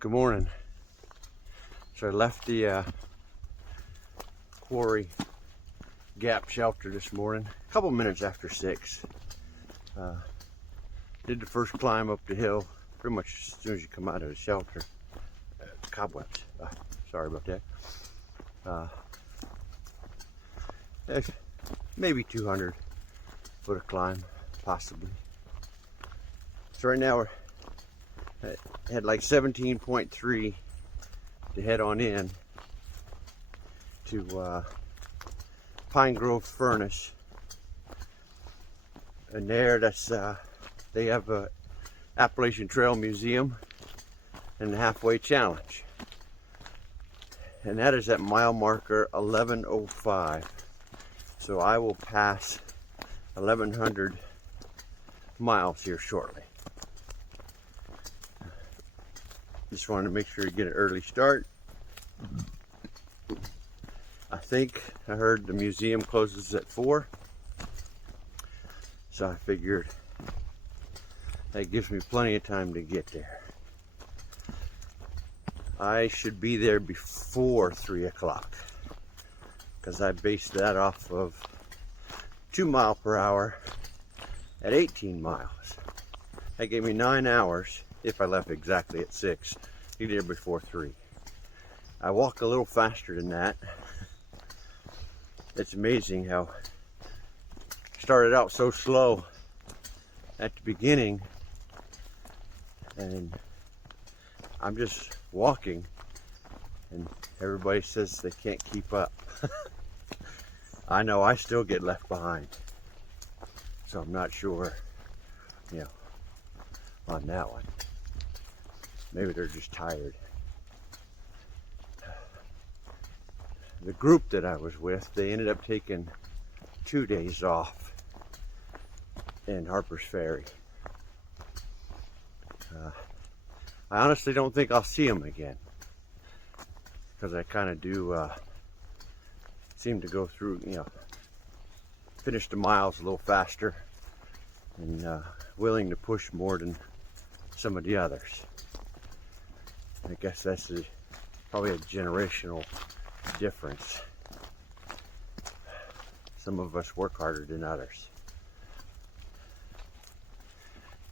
Good morning. So I left the quarry gap shelter this morning, a couple minutes after 6. Did the first climb up the hill pretty much as soon as you come out of the shelter. Cobwebs. Sorry about that. Maybe 200 foot of climb, possibly. So right now we're had like 17.3 to head on in to Pine Grove Furnace, and there they have a Appalachian Trail Museum and the halfway challenge, and that is at mile marker 1105. So I will pass 1100 miles here shortly. Just wanted to make sure to get an early start. I think I heard the museum closes at 4. So I figured that gives me plenty of time to get there. I should be there before 3 o'clock because I based that off of 2 mile per hour at 18 miles. That gave me 9 hours if I left exactly at 6, be there before 3. I walk a little faster than that. It's amazing how I started out so slow at the beginning, and I'm just walking and everybody says they can't keep up. I know I still get left behind, so I'm not sure, on that one. Maybe they're just tired. The group that I was with, they ended up taking 2 days off in Harper's Ferry. I honestly don't think I'll see them again, because I kind of do seem to go through, finish the miles a little faster and willing to push more than some of the others. I guess that's probably a generational difference. Some of us work harder than others.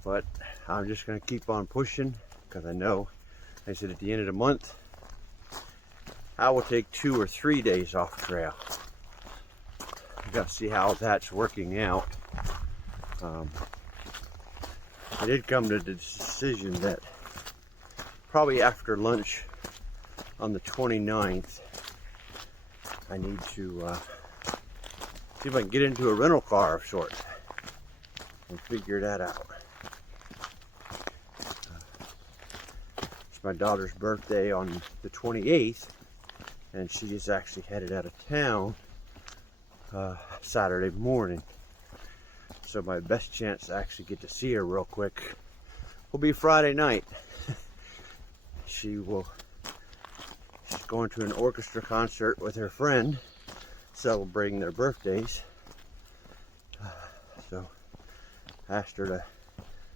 But I'm just going to keep on pushing, because I know, I said at the end of the month, I will take 2 or 3 days off trail. I got to see how that's working out. I did come to the decision that probably after lunch on the 29th, I need to see if I can get into a rental car of sorts and figure that out. It's my daughter's birthday on the 28th, and she is actually headed out of town Saturday morning. So my best chance to actually get to see her real quick will be Friday night. She's going to an orchestra concert with her friend, celebrating their birthdays. So I asked her to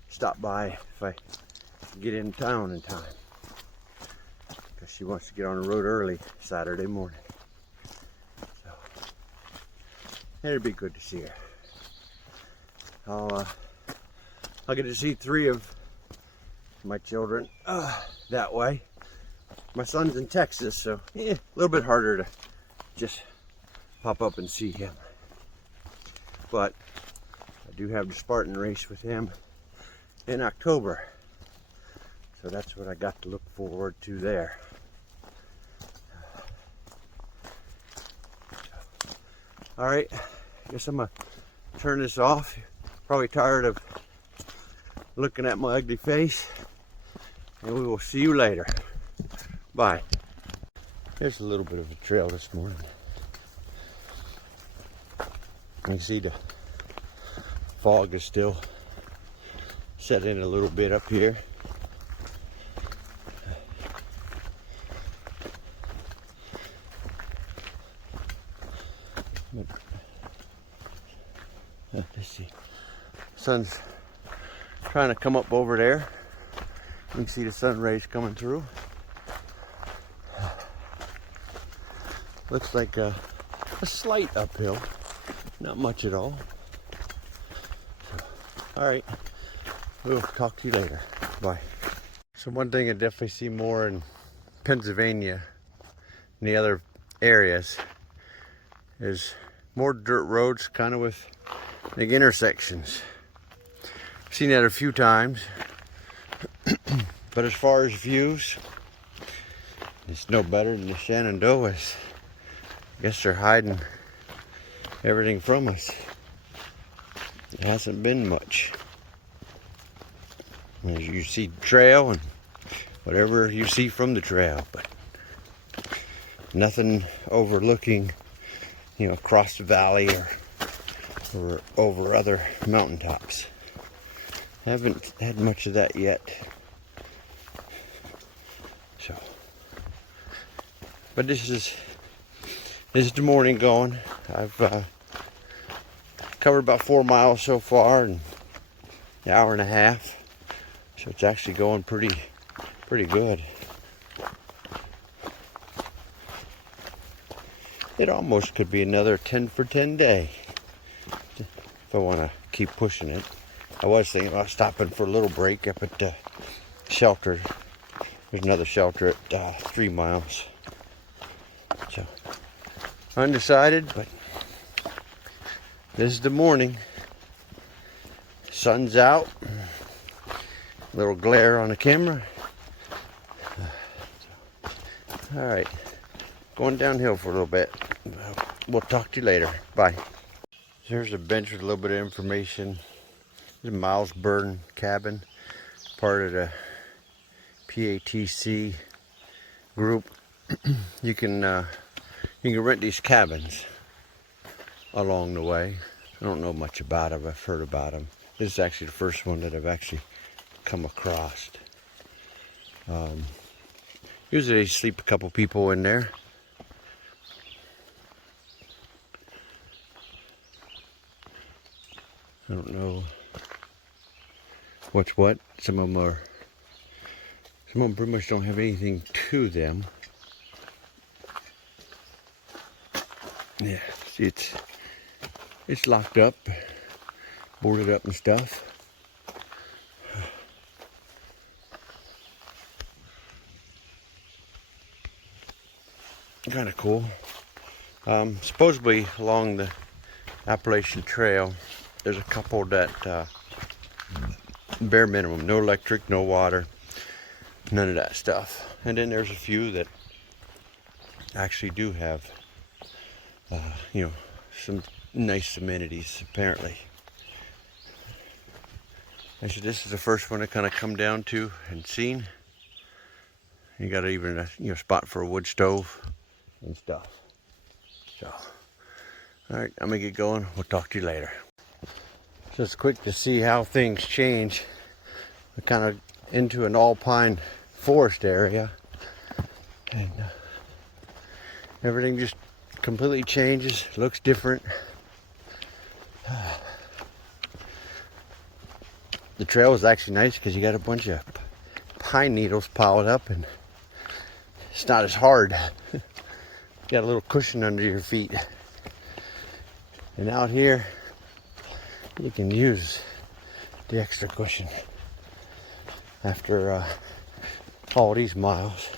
stop by if I get in town in time, because she wants to get on the road early Saturday morning. So it'd be good to see her. I'll get to see 3 of my children that way. My son's in Texas, so a little bit harder to just pop up and see him. But I do have the Spartan race with him in October, so that's what I got to look forward to there. All right, I guess I'm gonna turn this off. Probably tired of looking at my ugly face, and we will see you later. Bye. There's a little bit of a trail this morning. You can see the fog is still set in a little bit up here. Let's see. Sun's trying to come up over there. You can see the sun rays coming through. Looks like a slight uphill, not much at all. All right, we'll talk to you later. Bye. So one thing I definitely see more in Pennsylvania and the other areas is more dirt roads, kind of with big intersections. I've seen that a few times, but as far as views, it's no better than the Shenandoahs. I guess they're hiding everything from us. It hasn't been much. You see trail and whatever you see from the trail, but nothing overlooking, across the valley or over other mountaintops. Haven't had much of that yet. So, but this is the morning going. I've covered about 4 miles so far in an hour and a half. So it's actually going pretty good. It almost could be another 10 for 10 day if I want to keep pushing it. I was thinking about stopping for a little break up at the shelter. There's another shelter at 3 miles. So undecided, but this is the morning. Sun's out. A little glare on the camera. All right, going downhill for a little bit. We'll talk to you later. Bye. Here's a bench with a little bit of information. This is Miles Burden cabin, part of the PATC group. You can rent these cabins along the way. I don't know much about them. I've heard about them. This is actually the first one that I've actually come across. Usually they sleep a couple people in there. I don't know what's what. Some of them pretty much don't have anything to them. Yeah, see, it's locked up, boarded up and stuff. Kind of cool. Supposedly along the Appalachian Trail, there's a couple that bare minimum, no electric, no water, none of that stuff. And then there's a few that actually do have, some nice amenities apparently. Actually, this is the first one I kind of come down to and seen. You got even a spot for a wood stove and stuff. So, all right, I'm gonna get going. We'll talk to you later. So it's quick to see how things change. We're kind of into an all-pine forest area, and everything just completely changes. Looks different. The trail is actually nice because you got a bunch of pine needles piled up, and it's not as hard. Got a little cushion under your feet. And out here, you can use the extra cushion after all these miles.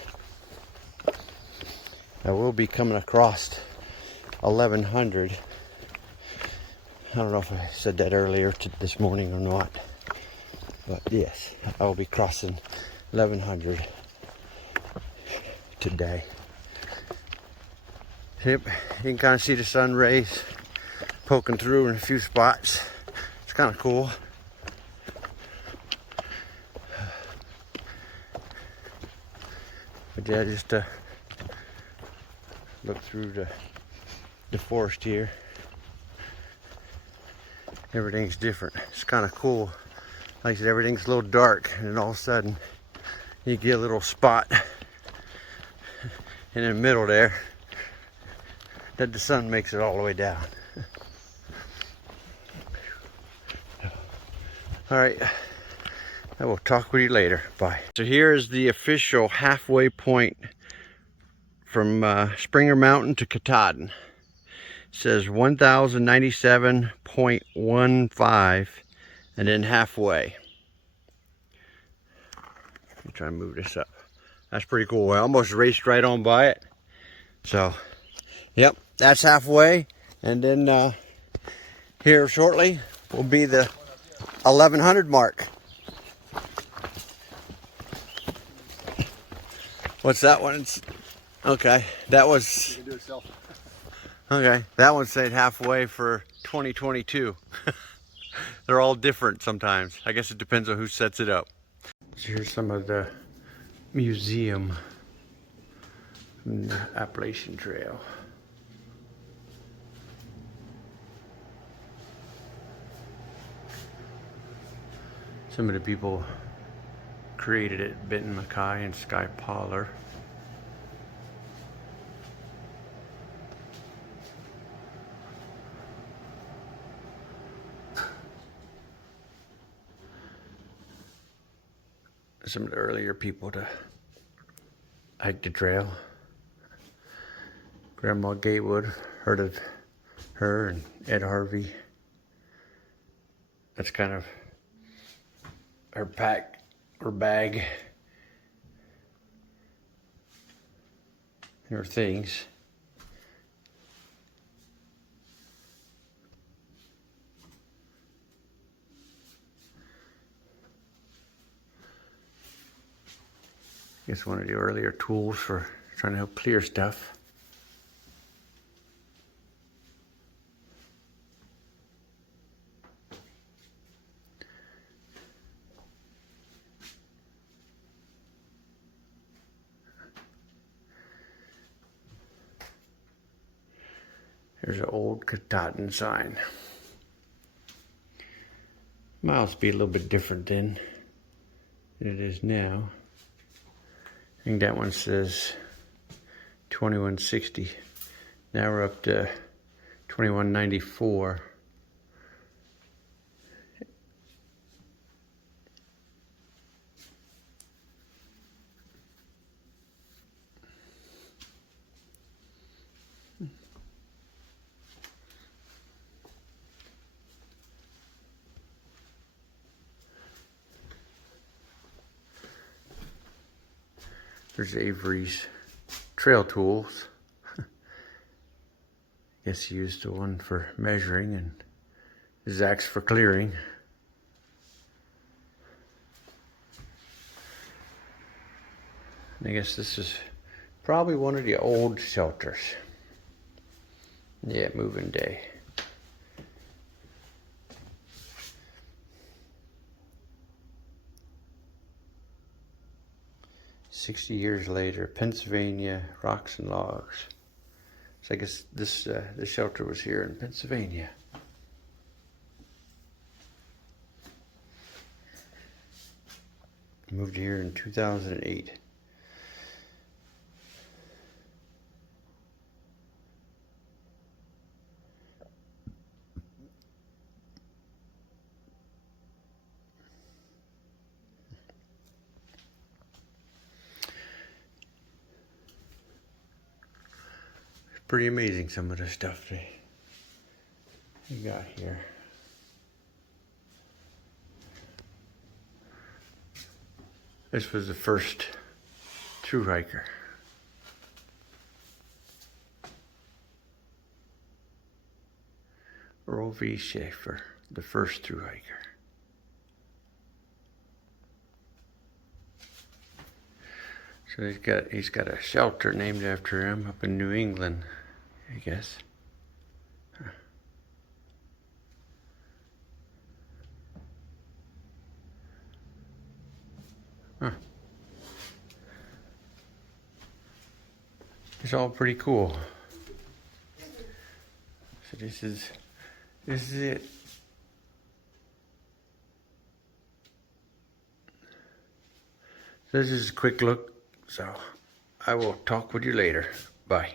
I will be coming across 1100. I don't know if I said that earlier this morning or not, but yes, I will be crossing 1100 today. Yep, you can kind of see the sun rays poking through in a few spots. It's kind of cool. But yeah, just look through the forest here. Everything's different. It's kind of cool. Like I said, everything's a little dark, and then all of a sudden you get a little spot in the middle there that the sun makes it all the way down. All right, I will talk with you later. Bye. So here is the official halfway point from Springer Mountain to Katahdin. It says 1097.15 and then halfway. Let me try and move this up. That's pretty cool. I almost raced right on by it. So, yep, that's halfway. And then here shortly will be the 1100 mark. What's that one? It's, okay, that was... Okay, that one said halfway for 2022. They're all different sometimes. I guess it depends on who sets it up. So here's some of the museum from the Appalachian Trail. Some of the people created it, Benton Mackay and Sky Poller. Some of the earlier people to hike the trail. Grandma Gatewood, heard of her, and Ed Harvey. That's kind of her pack, her bag, her things. I guess one of the earlier tools for trying to help clear stuff. There's an old Katahdin sign. Miles be a little bit different then than it is now. I think that one says 2160. Now we're up to 2194. There's Avery's trail tools. Guess he used the one for measuring and Zach's for clearing. And I guess this is probably one of the old shelters. Yeah, moving day. "60 years later, Pennsylvania, rocks and logs." So I guess this shelter was here in Pennsylvania. Moved here in 2008. Pretty amazing, some of the stuff they got here. This was the first through hiker. Earl V. Schaefer, the first through hiker. So he's got a shelter named after him up in New England, I guess. Huh. Huh. It's all pretty cool. So this is it. So this is a quick look. So I will talk with you later. Bye.